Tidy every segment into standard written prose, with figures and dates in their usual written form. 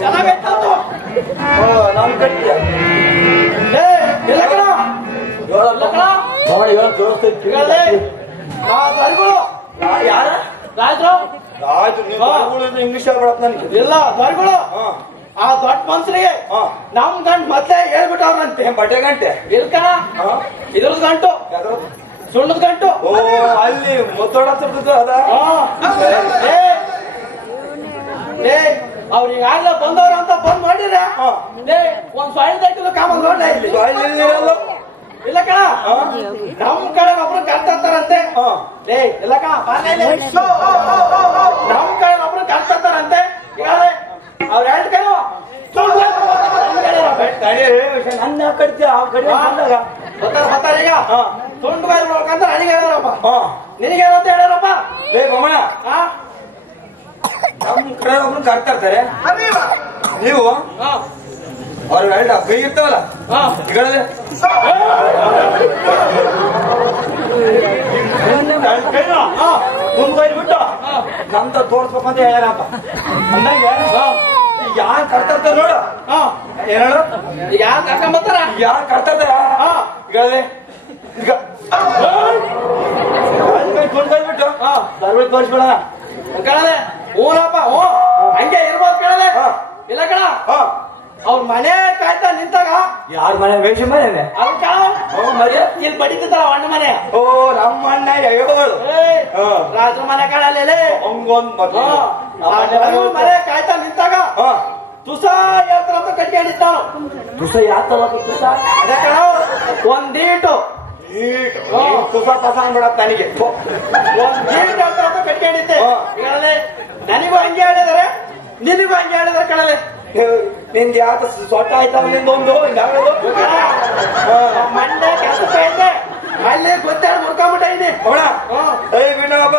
ಚೆನ್ನಾಗೈತಂತು ನಮ್ ಕಟ್ಟಿ ಇಲ್ಲ ಕಣ ಇಲ್ಲ ಕಣ ನೋಡಿ ಜೋಡಿಸ್ತೈತಿ ಆ ದೊರೆಗಳು ಯಾರ ರಾಜರು ಆಯ್ತು ನೀವು ಇಂಗ್ಲಿಷ್ ಆಗ್ಬಿಡತ್ ನನಗೆ ಇಲ್ಲ ದೊರೆಗಳು ಆ ದೊಡ್ಡ ಮನ್ಸರಿಗೆ ನಮ್ ಗಂಟು ಮತ್ತೆ ಹೇಳ್ಬಿಟ್ಟವ್ರಂತೆ ಬಟ್ಟೆ ಗಂಟೆ ಇಲ್ಕ ಇದ್ರದ್ ಗಂಟು ಸುಣ್ಣದ ಗಂಟು ಓ ಅಲ್ಲಿ ಮುತ್ತೋಡ ಅದ ಅವ್ರು ಈಗಾಗಲೇ ಬಂದವ್ರು ಅಂತ ಬಂದ್ ಮಾಡಿದ್ರೆ ಒಂದ್ ಸಾಯಿಲ್ ದೈತಿಲ್ಲ ಕಾಮನ್ ನೋಡ್ಲೆ ಇಲ್ಲ ಕಣ ನಮ್ ಕಡೆ ಒಬ್ರು ಕರ್ತಾರಂತೆ ಇಲ್ಲ ಕಣ ನಮ್ ಕಡೆ ಒಬ್ರು ಕರ್ತಾರಂತೆ ಅವ್ರ ಎರಡು ಕಡೆ ನನ್ನ ಕಟ್ತಿ ಆ ಕಡೆ ಬರ್ತಾರ ಈಗ ತುಂಡು ಬಾಯಿ ನೋಡ್ಕಂತ ನನಗೆ ಹೇಳಾರಪ್ಪ ನಿನಗೆ ಅಂತ ಹೇಳಾರಪ್ಪ ಬಮ್ಮಣ ನಮ್ ಕಡೆ ಒಬ್ರು ಕರ್ತಾರೆ ನೀವು ಅವ್ರ ಎರಡು ಕೈ ಇರ್ತಾವಲ್ಲ ಬಿಟ್ಟು ನಮ್ದ ತೋರ್ಸ್ಬೇಕಂತ ಹೇಳ್ಯಾರಪ್ಪ ಅಂದಂಗೆ ಯಾರು ಕರ್ತಾರ ನೋಡು ಏನೇಳು ಯಾರು ಕರ್ಕೊಂಬರ್ತಾರ ಯಾರು ಕರ್ತಾರ ಈಗ ಬಿಟ್ಟು ಸರ್ವಿಸ್ ತೋರಿಸ್ಬಿಡ ಕೇಳದೆ ಊರಪ್ಪ ಹಂಗೆ ಇರ್ಬೋದು ಕೇಳದೆ ಇಲ್ಲ ಕಣ ಅವ್ರ ಮನೆ ಕಾಯ್ತಾ ನಿಂತಾಗ ಯಾರ ಮನೆ ವೇಷ ಮನೆ ಅದಕ್ಕ ಇಲ್ಲಿ ಬಡಿತಿದ್ದಾರ ಅಣ್ಣ ಮನೆ ಓ ನಮ್ಮ ಅಣ್ಣ ರಾಜರ ಮನೆ ಕಾಣಲ್ಲ ಹಂಗೊಂದ್ ಮನೆ ಕಾಯ್ತಾ ನಿಂತಾಗ ತುಸ ಹೇಳ್ತಾರ ಅಂತ ಕಟ್ಕೊಂಡಿದ್ದಾನು ತುಸ ಯಾತಲ್ಲ ತುಸ ಅದೇ ಕಣ ಒಂದೀಟು ತುಸ ಪಸ ಅನ್ಬಿಡತ್ ನನಗೆ ಒಂದೀಟು ಹೇಳ್ತಾರ ಅಂತ ಕಟ್ಕೊಂಡಿದ್ದೆ ಹೇಳಲೆ ನನಗೂ ಹಂಗೆ ಹೇಳಿದಾರೆ ನಿನಗೂ ಹಂಗೆ ಹೇಳಿದಾರೆ ಕಣಲೆ ನಿಂದ ಯಾತ ಸೊಟ್ಟ ಆಯ್ತಾವ ನಿಂದೊಂದು ಮಂಡೆ ಕೆಲಸ ಐತೆ ಅಲ್ಲಿ ಗೊತ್ತಾಡ್ ಮುಡ್ಕೊಂಬಿಟ್ಟ ಇದೆ ಅವಣ ಬೀಣಪ್ಪ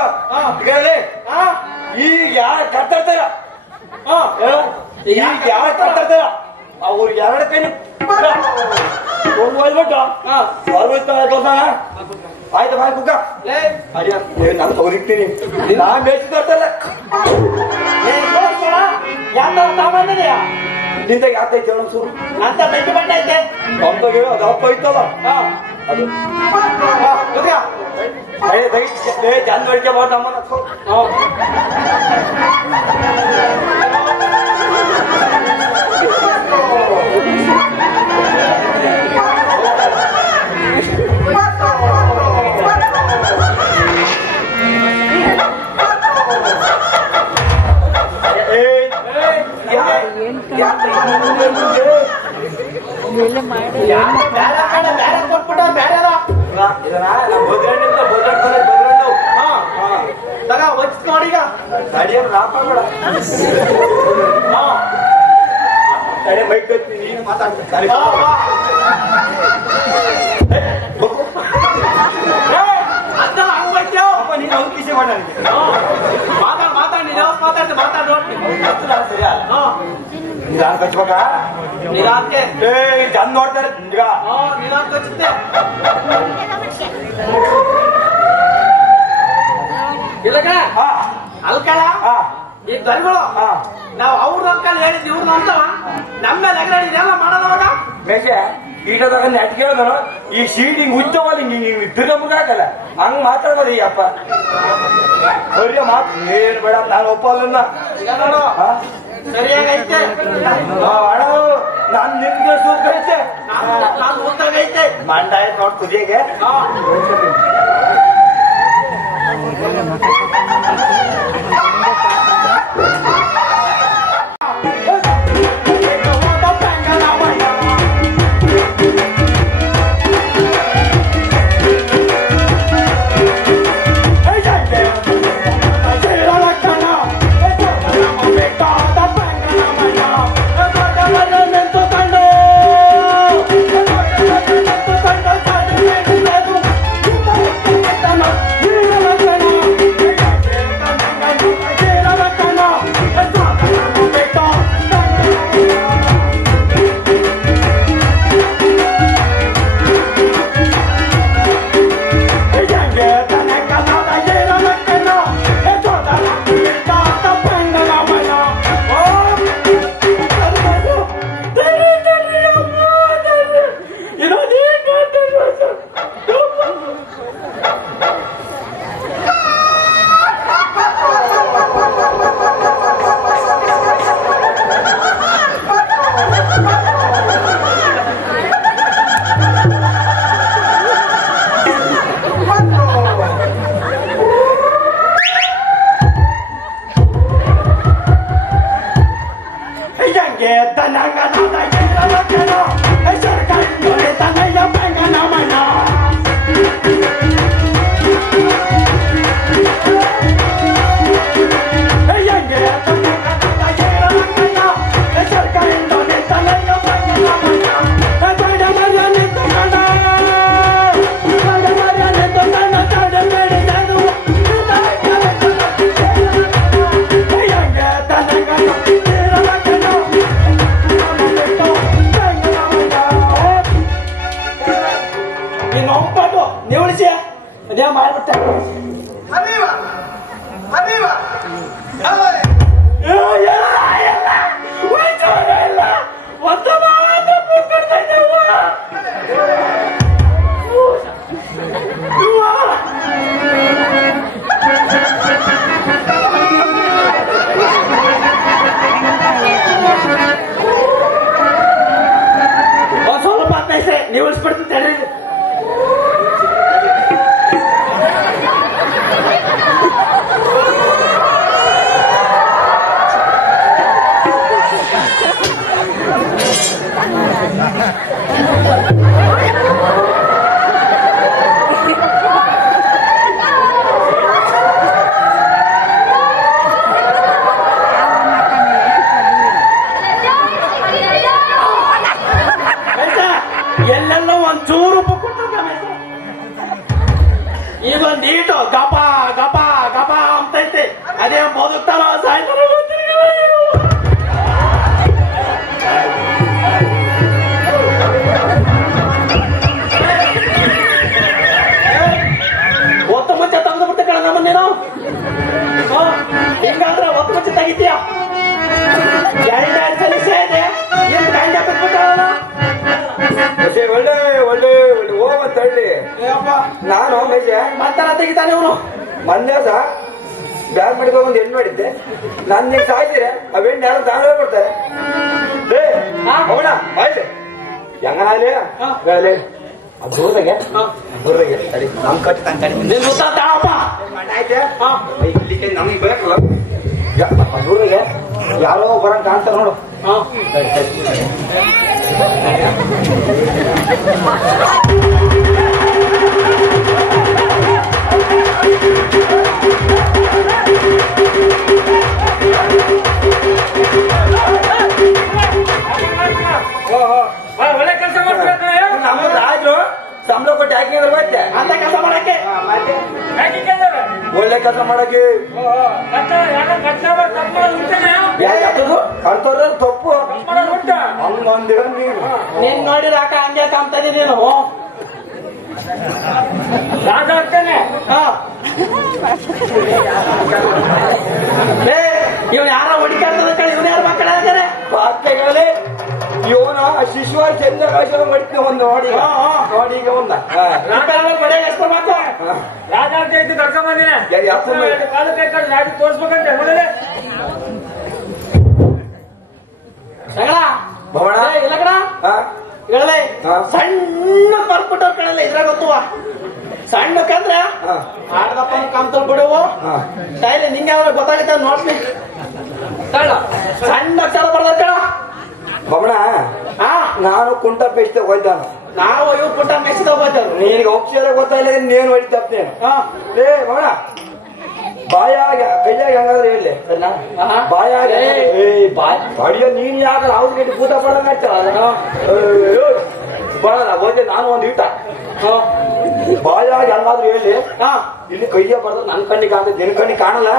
ಹೇಳಿ ಈಗ ಯಾರು ಕರ್ತಾರ ಈಗ ಯಾರು ಕರ್ತಾರ ಅವ್ರು ಎರಡು ಕೈ ಹೋಗ್ಬಿಟ್ಟು ತೋರ್ಸಾನ ಆಯ್ತು ಬಾಯ್ ಕುಕ್ಕ ನಾನು ತೋರಿಸ್ತೀನಿ ನಾ ಬೇಸಿ ತೋರ್ತಲ್ಲ ಯಾವ ಸಾಮಾನ್ಯ ನಿಂದ ಯಾಕೈತೆ ಒಂಚೂರು ಅಂತ ಬೆಂಕಿ ಬಟ್ಟೆ ಐತೆ ಅದು ಅಪ್ಪ ಐತಲ್ಲ ಅದು ಜಾನ್ವರಿಗೆ ನಮ್ಮನ್ನ ಕೊಟ್ಬಿಟ್ಟ ಬೇರೆ ತಗ ಒಚ್ ನೋಡೀಗ ಗಾಡಿಯನ್ನು ರಾಪಡ ಕಡೆ ಬೈಕ್ ನೀನು ಮಾತಾಡ್ತೀನಿ ಅಂತ ಹಂಗ್ಬಿಟ್ಯೋ ನೀನು ಅವ್ನು ಕಿಸಿ ಮಾಡ ಮಾತಾಡ್ ನೀನ್ ಯಾವತ್ತು ಮಾತಾಡ್ ನೋಡಿ ಸರಿಯಾ ನಿಧಾನ ಕಚ್ಬೇಕಾ ನಿಧಾನಕ್ಕೆ ಚಂದ ನೋಡ್ತಾರೆ ನಿಧಾನ ಕಚ್ಚುತ್ತೆ ಇಲ್ಲ ಕಣ ಅಲ್ಕಳ ಈ ದರಿಗಳು ನಾವು ಅವ್ರ ಅಂಕಲ್ ಹೇಳಿದ್ ಇವ್ರನ್ನ ಅಂತವ ನಮ್ಮ ಮೇಲೆ ಎಗರಾಡಿದೆಲ್ಲ ಮಾಡೋದವಾಗ ಮೇಷ ಈಟದಾಗ ನೆಟ್ಗೆ ಹೇಳಿದ್ರು ಈ ಸೀಟ್ ಹಿಂಗ್ ಉಚ್ಚವಲ್ಲ ಹಿಂಗ್ ತಿರ್ಗಮ್ಗಾಕಲ್ಲ ಹಂಗ್ ಮಾತಾಡ್ಬೋದು ಈ ಅಪ್ಪ ಬರೀ ಮಾತು ಏನ್ ಬೇಡ ನಾನು ಒಪ್ಪಲ್ಲ ನೋಡು ಸರಿಯಾಗೈತೆ ಅಣ್ಣ ನಾನ್ ನಿಮ್ಗೆ ಸೂಪ್ ಐತೆ ನಾನು ಊತಾಗೈತೆ ಮಂಡ ಆಯ್ತು ನೋಡ್ ಕುದಿಯಗೆ ನಾನು ಮಾತಾಡ ತೆಗಿತಾನೆ ಅವನು ಮಂದ್ಯಾಸ ಬ್ಯಾಗ್ ಮಾಡಿಕೊಂಡು ಒಂದು ಹೆಣ್ಣು ಮಾಡಿದ್ದೆ ನಾನು ನೀವು ಸಾಯ್ತೀರ ಅವೆಣ್ಣು ಯಾರು ದಾನ ಕೊಡ್ತಾರೆ ಅವಣ ಆಯ್ತು ಹೆಂಗನಾಲೆ ದೂರದಾಗೆ ಸರಿ ನಮ್ ಕಟ್ಟಿ ತಾಳಪ್ಪ ಆಯ್ತೆ ಇಲ್ಲಿಗೆ ನಮಗೆ ಬೇಕಲ್ಲ ದೂರದಾಗೆ ಯಾರೋ ಬರಂಗ್ ಕಾಣ್ತಾರ ನೋಡು ಒಳ್ಳೆ ಕೆಲಸ ಮಾಡ್ತಾರೆ ನಮ್ಮ ರಾಜು ಸಂಬಳ ಕೊಟ್ಟು ಯಾಕೆ ಮತ್ತೆ ಅಂತ ಕೆಲಸ ಮಾಡಕ್ಕೆ ಒಳ್ಳೆ ಕೆಲಸ ಮಾಡಕ್ಕೆ ಕರ್ತವ್ರ ತಪ್ಪು ಹಂಗೊಂದಿರ ನೀನ್ ನೋಡಿರ ಅಕ್ಕ ಹಂಗೆ ಕಾಮ್ತಾನೆ ನೀನು ರಾಜ ಆಗ್ತಾನೆ ಇವ್ನು ಯಾರ ಹೊಡಿಕಾಡ್ತದ ಕಡೆ ಇವ್ನ ಯಾರು ಮಕ್ಕಳಾಗ್ತಾರೆ ಬಾಕ್ಯಗಳೇ ಇವನ ಶಿಶುವಾರ ಚಂದ ಕಳಿಸ ಮಾಡ್ತೀನಿ ಒಂದು ನೋಡಿ ನೋಡಿಗೆ ಒಂದ ಬಡೆ ಎಷ್ಟು ಮಾತು ರಾಜ ಅಂತ ಇದ್ದು ಕರ್ಕೊಂಡ್ ಬಂದಿನ ಕಾಲು ಕೈ ಕಾಲು ನಾಟಿ ತೋರ್ಸ್ಬೇಕಂತೆ ನೋಡಿದ್ರೆ ಭವನ ಇಲ್ಲ ಕಣ ಹೇಳಲೆ ಸಣ್ಣ ಬರ್ಬಿಟ್ಟವ್ರ ಕಣಲ್ಲ ಇದ್ರಾಗ ಗೊತ್ತುವ ಸಣ್ಣ ಕಂದ್ರೆ ಆಡ್ದಪ್ಪ ಕಾಮ್ತಲ್ ಬಿಡುವು ಶೈಲಿ ನಿಂಗೆ ಯಾವ್ದು ಗೊತ್ತಾಗುತ್ತೆ ನೋಡ್ತೀನಿ ಸಣ್ಣ ಅಕ್ಷರ ಬರ್ದ ಕಣ ಭವನ ನಾನು ಕುಂಟ ಪೇಸ್ಟ್ ಹೋಯ್ತಾನ ನಾವು ಇವ್ ಪುಟ್ಟ ಮೆಚ್ಚಿದ ಹೋಗ್ತೇವೆ ನಿನಗೆ ಅಕ್ಷರ ಗೊತ್ತಾಯಿಲ್ಲ ನೇನು ಹೊಡಿತಪ್ಪೇನು ಏ ಭವನ ಬಾಯಾಗ ಕೈಯಾಗ ಹಂಗಾದ್ರೆ ಹೇಳಿ ಬಾಯಾಗ ಅಡಿಯೋ ನೀನ್ ಯಾಕಲ್ಲ ಅವ್ರ ಗಟ್ಟಿ ಭೂತ ಪಡಂಗ ಬರಲ್ಲ ಹೋದೆ ನಾನು ಒಂದು ಇಟ್ಟ ಬಾಯಾಗ ಹಂಗಾದ್ರು ಹೇಳಿ ಇಲ್ಲಿ ಕೈಯ ಬರ್ತದ ನನ್ ಕಣ್ಣಿಗೆ ಕಾಣ್ತದೆ ನಿನ್ ಕಣ್ಣಿಗೆ ಕಾಣಲ್ಲ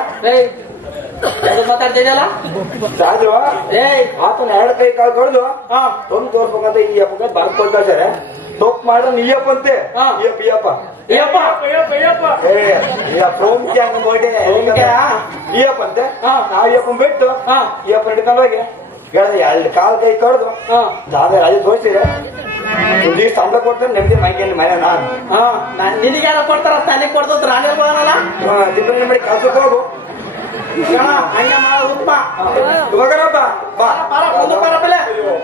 ಮಾತಾಡ್ತಿದ್ದಲ್ಲ ರಾಜು ಆತನ ಎರಡು ಕೈ ಕಾಲು ಕಳೆದು ತೊಂದು ತೋರ್ಸ್ಬೇಕಂತ ಈ ಅಪ್ಪಗ ಬರ್ಕೊಳ್ತಾರೆ ತಪ್ಪು ಮಾಡ್ರ ನೀಯಪ್ಪಂತೆ ಈಯಪ್ಪ ಈಯಪ್ಪಂತೆ ನಾವ್ ಈಯಪ್ಪನ್ ಬಿಟ್ಟು ಈಯಪ್ಪ ಹಿಡ್ಕೊಂಡು ಹೋಗಿ ಹೇಳ್ದ ಎರಡು ಕಾಲ್ ಕೈ ಕಡ್ದು ದಾದ ರಾಜ ತೋರಿಸಿದ್ರೆ ಒಂದಿಷ್ಟು ಸಂಬಳ ಕೊಡ್ತೇನೆ ನೆಮ್ಮದಿ ಮೈಗೆ ಮನೆ ನಾನು ನಿನಗೆ ಯಾರ ಕೊಡ್ತಾರ ತಲೆ ಕೊಡ್ತದ ರಾಣಿ ಕೊಡೋಣ ಡಿಪೆಂಡ್ ಮಾಡಿ ಕಳ್ಸಕ್ ಹೋಗು ಹಂಗೆ ಮಾಡ ಉಪ್ಪ ಇವಾಗರಪ್ಪ ಬಾ ಒಂದು ಪರಪಿಲ್ಲ ಅಯ್ಯೋ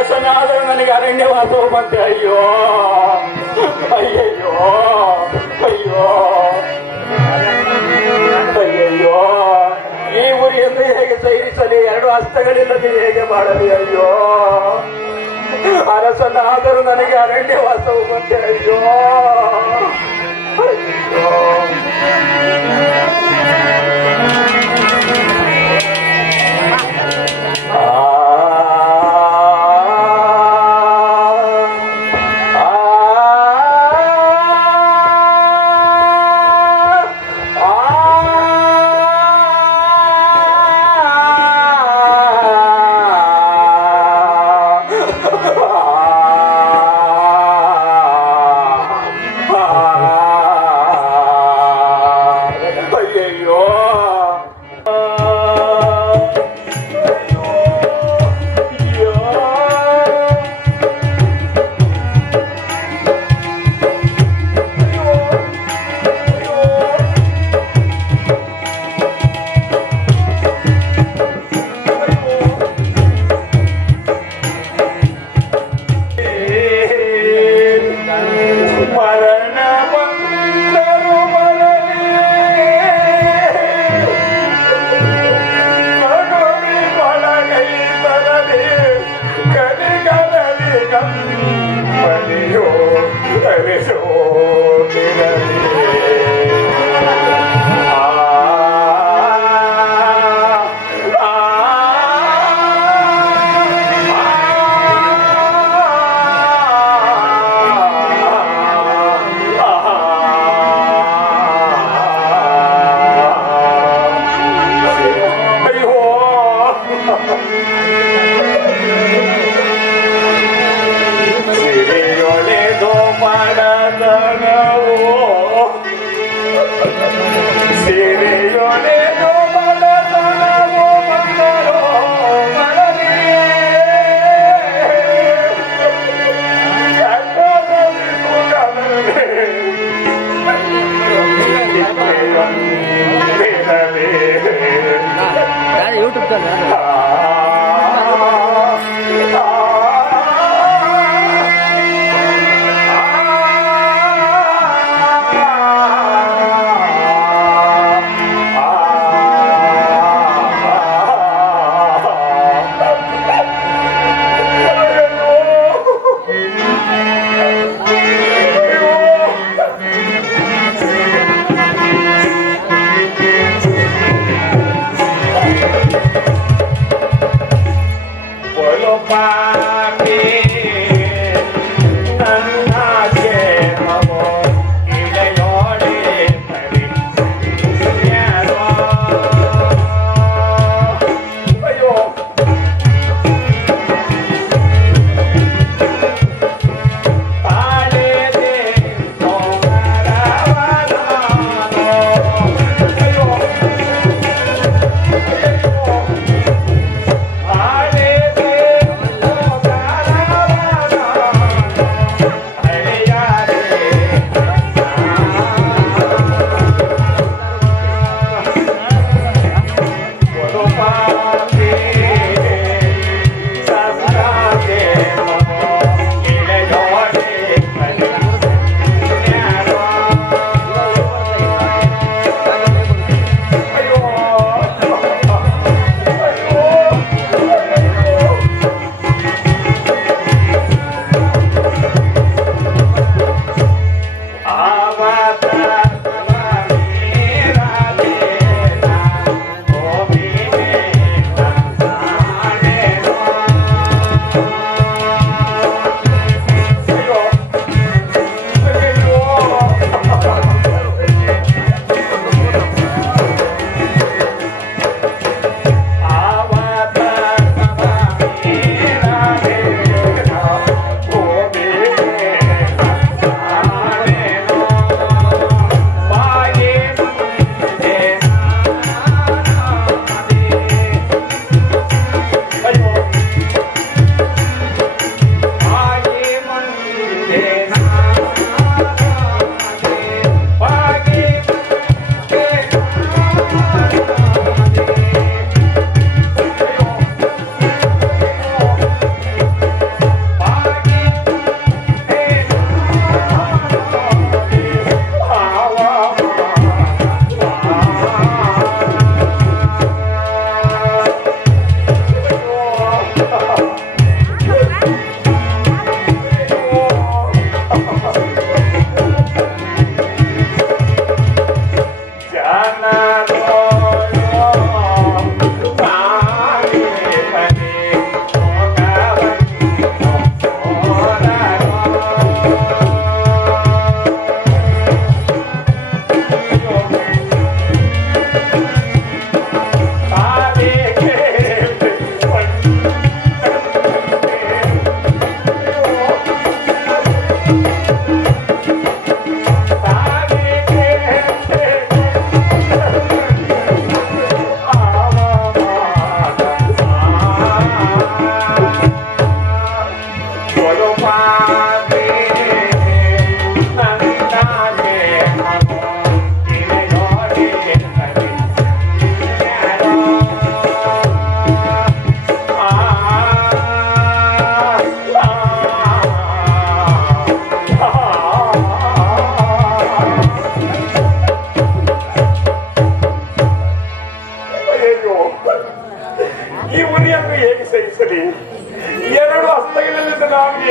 ಅರಸನಾದರೂ ನನಗೆ ಅರಣ್ಯವಾಸವು ಬಂತೆ. ಅಯ್ಯೋ ಅಯ್ಯಯ್ಯೋ ಅಯ್ಯೋ ಅಯ್ಯಯ್ಯೋ, ಈ ಉರಿಯನ್ನು ಹೇಗೆ ಸಹಿಸಲಿ? ಎರಡು ಹಸ್ತಗಳಿಲ್ಲದೆ ಹೇಗೆ ಮಾಡಲಿ? ಅಯ್ಯೋ, ಅರಸನಾದರೂ ನನಗೆ ಅರಣ್ಯವಾಸವು ಬಂತೆ. ಅಯ್ಯೋ ಅಯ್ಯೋ.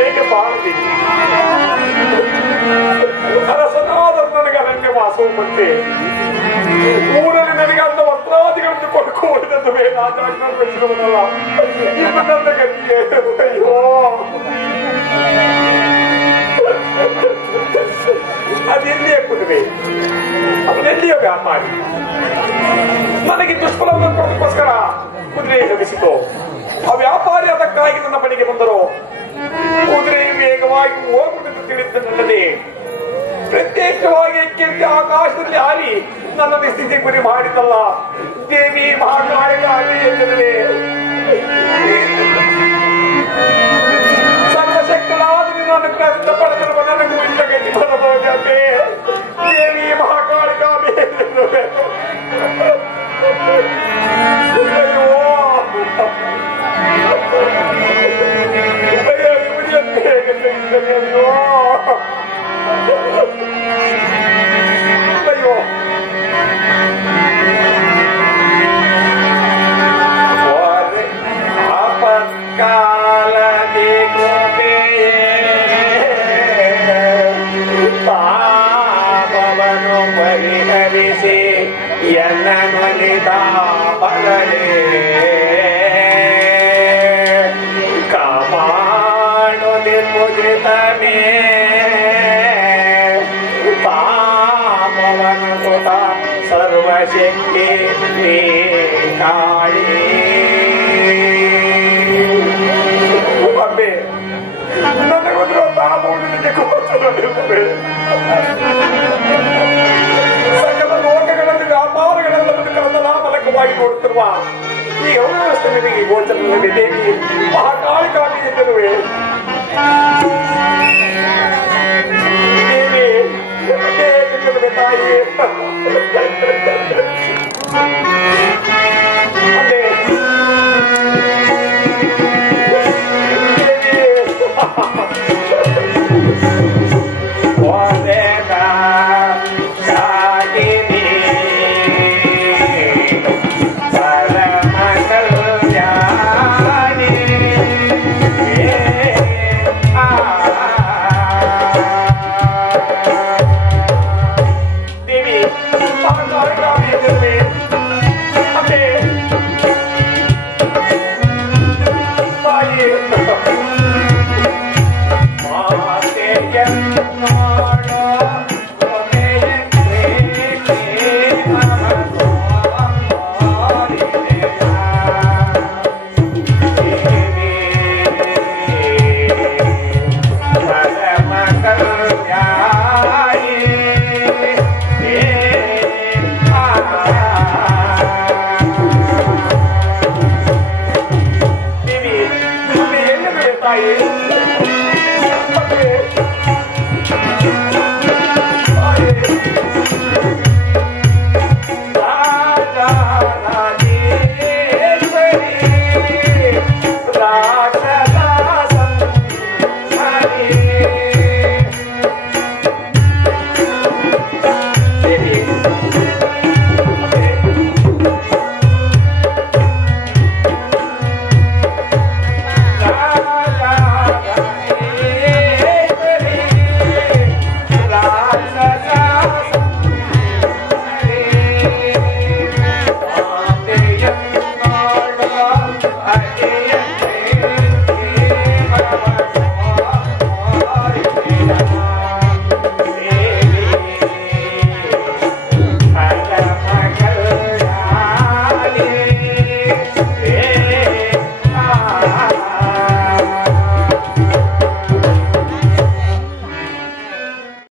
ಏಕೆ ಬಾಳದಿ ಅರಸನಾದ ನನಗೆ ಅರಣ್ಯ ವಾಸವು ಮತ್ತೆ ಊರಲ್ಲಿ ನನಗೆ ಅಂತ ವಸ್ತ್ರಾದಿಗಳನ್ನು ಕೊಡುಕೊಂಡಿದ್ದು ಬೇಡಲ್ಲ ಇನ್ನು ನನ್ನ ಗತಿಗೆ ಅಯ್ಯೋ ಅದೆಲ್ಲಿಯೇ ಕುದುವೆ ಅದನ್ನೆಲ್ಲಿಯೋ ವ್ಯಾಪಾರಿ ನನಗೆ ದುಷ್ಫಲವನ್ನು ಕೊಡೋದಕ್ಕೋಸ್ಕರ ಕುದುರೆ ಲಭಿಸಿತು ಆ ವ್ಯಾಪಾರಿ ಅದಕ್ಕಾಗಿ ನನ್ನ ಬಳಿಗೆ ಬಂದರು ಕುದುರೆ ವೇಗವಾಗಿ ಹೋಗುವುದೆಂದು ತಿಳಿದನಲ್ಲದೆ ಪ್ರತ್ಯೇಕವಾಗಿ ಕೆಂಪಿ ಆಕಾಶದಲ್ಲಿ ಹಾರಿ ನನ್ನ ಸ್ಥಿತಿ ಗುರಿ ಮಾಡಿದಲ್ಲ ದೇವಿ ಮಹಾಕಾಳಿಗಾಗಿ ಎಂದರೆ ಸರ್ವಶಕ್ತನಾದ ನಾನು ಕಷ್ಟ ಪಡೆದಿರುವ ನನಗೂ ಇಂಥ ಗತಿ ಬರಬಹುದೇ ದೇವಿ ಮಹಾಕಾಳಿಗಾಗಿ ಆಪತ್ಕಾಲದಿ ಕೃಪೆಯೇ ಪಾಪವನ್ನು ಪರಿಹರಿಸಿ ಎನ್ನೊಲಿದ ಬರಲೇ ಕಾಮಾಡು ನಿರ್ಮುದ್ರಿತನೇ ಪಾಪವನ್ನು ಸುತ ಸರ್ವಶಕ್ತಿ ನೀ ಕಾಳಿ ಅಬ್ಬೆ ನನಗೊಂದು ಪಾಪವನ್ನು ಕೂರ್ತದೆ ಸಕಲ ಲೋಕಗಳಲ್ಲಿ ವ್ಯಾಪಾರಗಳೆಲ್ಲವನ್ನು ಕಲತಲಾಮಲಕವಾಗಿ ನೋಡುತ್ತಿರುವ ಈ ಔರವಸ್ಥೆಗೆ ಗೋಚರದಲ್ಲಿ ದೇವಿ ಮಹಾಕಾಳಿಗಾಗಿ ಎಂದಿರುವೆ ದೇವಿ ಎಂದಿರುವೆ ತಾಯಿ ಅದೇ